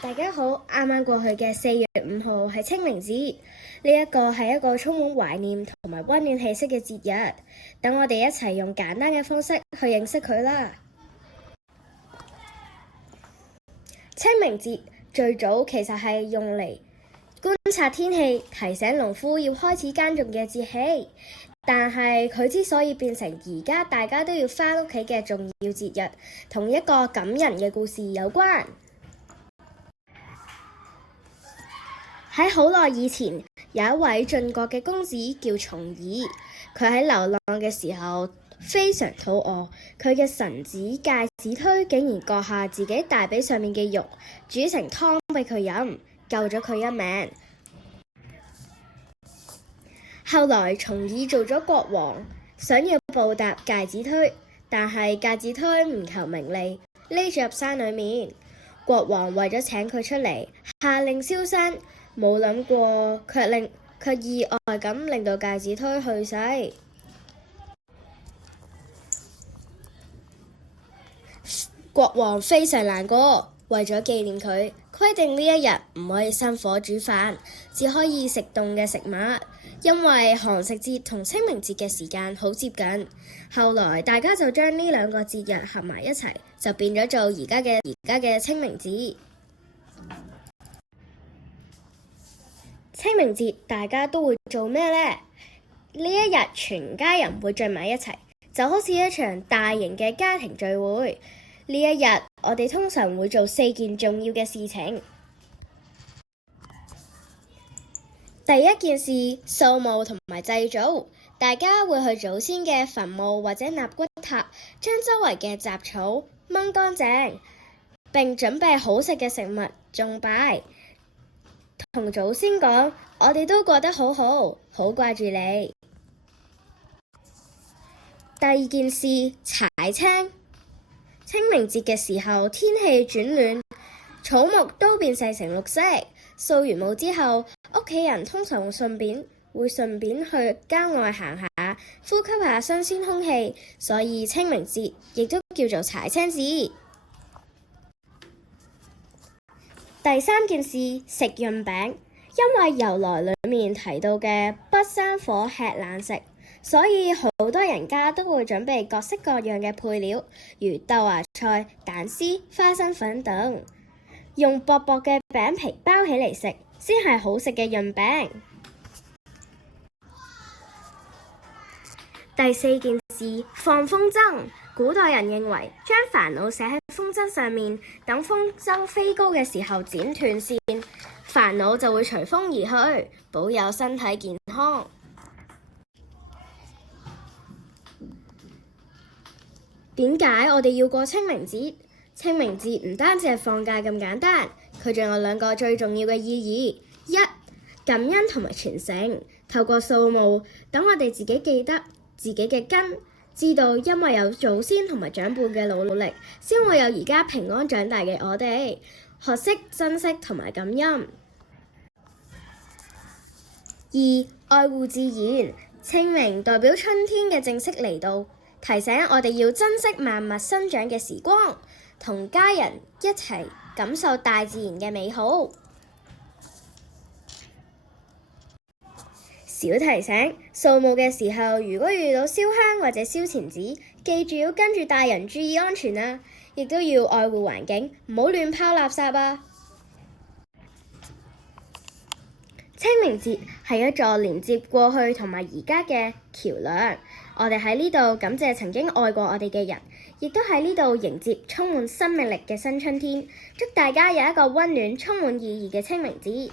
大家好，啱啱過去嘅4月5號係清明節，呢一個係一個充滿懷念同埋溫暖氣息嘅節日。等我哋一齊用簡單嘅方式去認識佢啦。清明節最早其實係用嚟觀察天氣，提醒農夫要開始耕種嘅節氣。但係佢之所以變成而家大家都要返屋企嘅重要節日，同一個感人嘅故事有關。喺好耐以前，有一位晉國嘅公子叫重耳，佢喺流浪嘅時候非常肚餓，佢嘅臣子介子推竟然割下自己大髀上面嘅肉，煮成湯俾佢飲，救咗佢一命。後來重耳做咗國王，想要報答介子推，但係介子推唔求名利，匿咗入山裏面。國王為咗請佢出嚟，下令燒山。冇諗過，卻意外咁令到介子推去世。國王非常難過，為咗紀念佢，規定呢一日唔可以生火煮飯，只可以食凍嘅食物。因為寒食節同清明節嘅時間好接近，後來大家就將呢兩個節日合埋一齊，就變咗做而家嘅清明節。清明節大家都會做咩呢？呢一日全家人會聚埋一齊，就好似一場大型嘅家庭聚會。呢一日我哋通常會做4件重要嘅事情。第一件事，掃墓同埋祭祖，大家會去祖先嘅墳墓或者納骨塔，將周圍嘅雜草掹乾淨，並準備好食嘅食物眾拜。同祖先講，我哋都過得好好，好掛住你。第二件事，踩青。清明節嘅時候，天氣轉暖，草木都變細成綠色。掃完墓之後，屋企人通常會順便去郊外行下，呼吸下新鮮空氣，所以清明節亦都叫做踩青節。第三件事，食潤餅。因為由來裏面提到嘅不生火吃冷食，所以好多人家都會準備各式各樣嘅配料，如豆芽菜、蛋絲、花生粉等，用薄薄嘅餅皮包起嚟食，先係好食嘅潤餅。第四件事，放風箏。古代人認為將煩惱寫喺風箏上面，等風箏飛高嘅時候剪斷線，煩惱就會隨風而去，保有身體健康。點解我哋要過清明節？清明節唔單止係放假咁簡單，佢仲有2個最重要嘅意義：一、感恩同埋傳承。透過掃墓，等我哋自己記得自己嘅根，知道因為有祖先同埋長輩嘅努力，先會有而家平安長大嘅我哋，學識珍惜同埋感恩。2、愛護自然。清明代表春天嘅正式嚟到，提醒我哋要珍惜萬物生長嘅時光，同家人一齊感受大自然嘅美好。小提醒，掃墓嘅時候，如果遇到燒香或者燒錢紙，記住要跟住大人注意安全啊！亦都要愛護環境，唔好亂拋垃圾啊！清明節係一座連接過去同埋而家嘅橋樑，我哋喺呢度感謝曾經愛過我哋嘅人，亦都喺呢度迎接充滿生命力嘅新春天。祝大家有一個溫暖、充滿意義嘅清明節！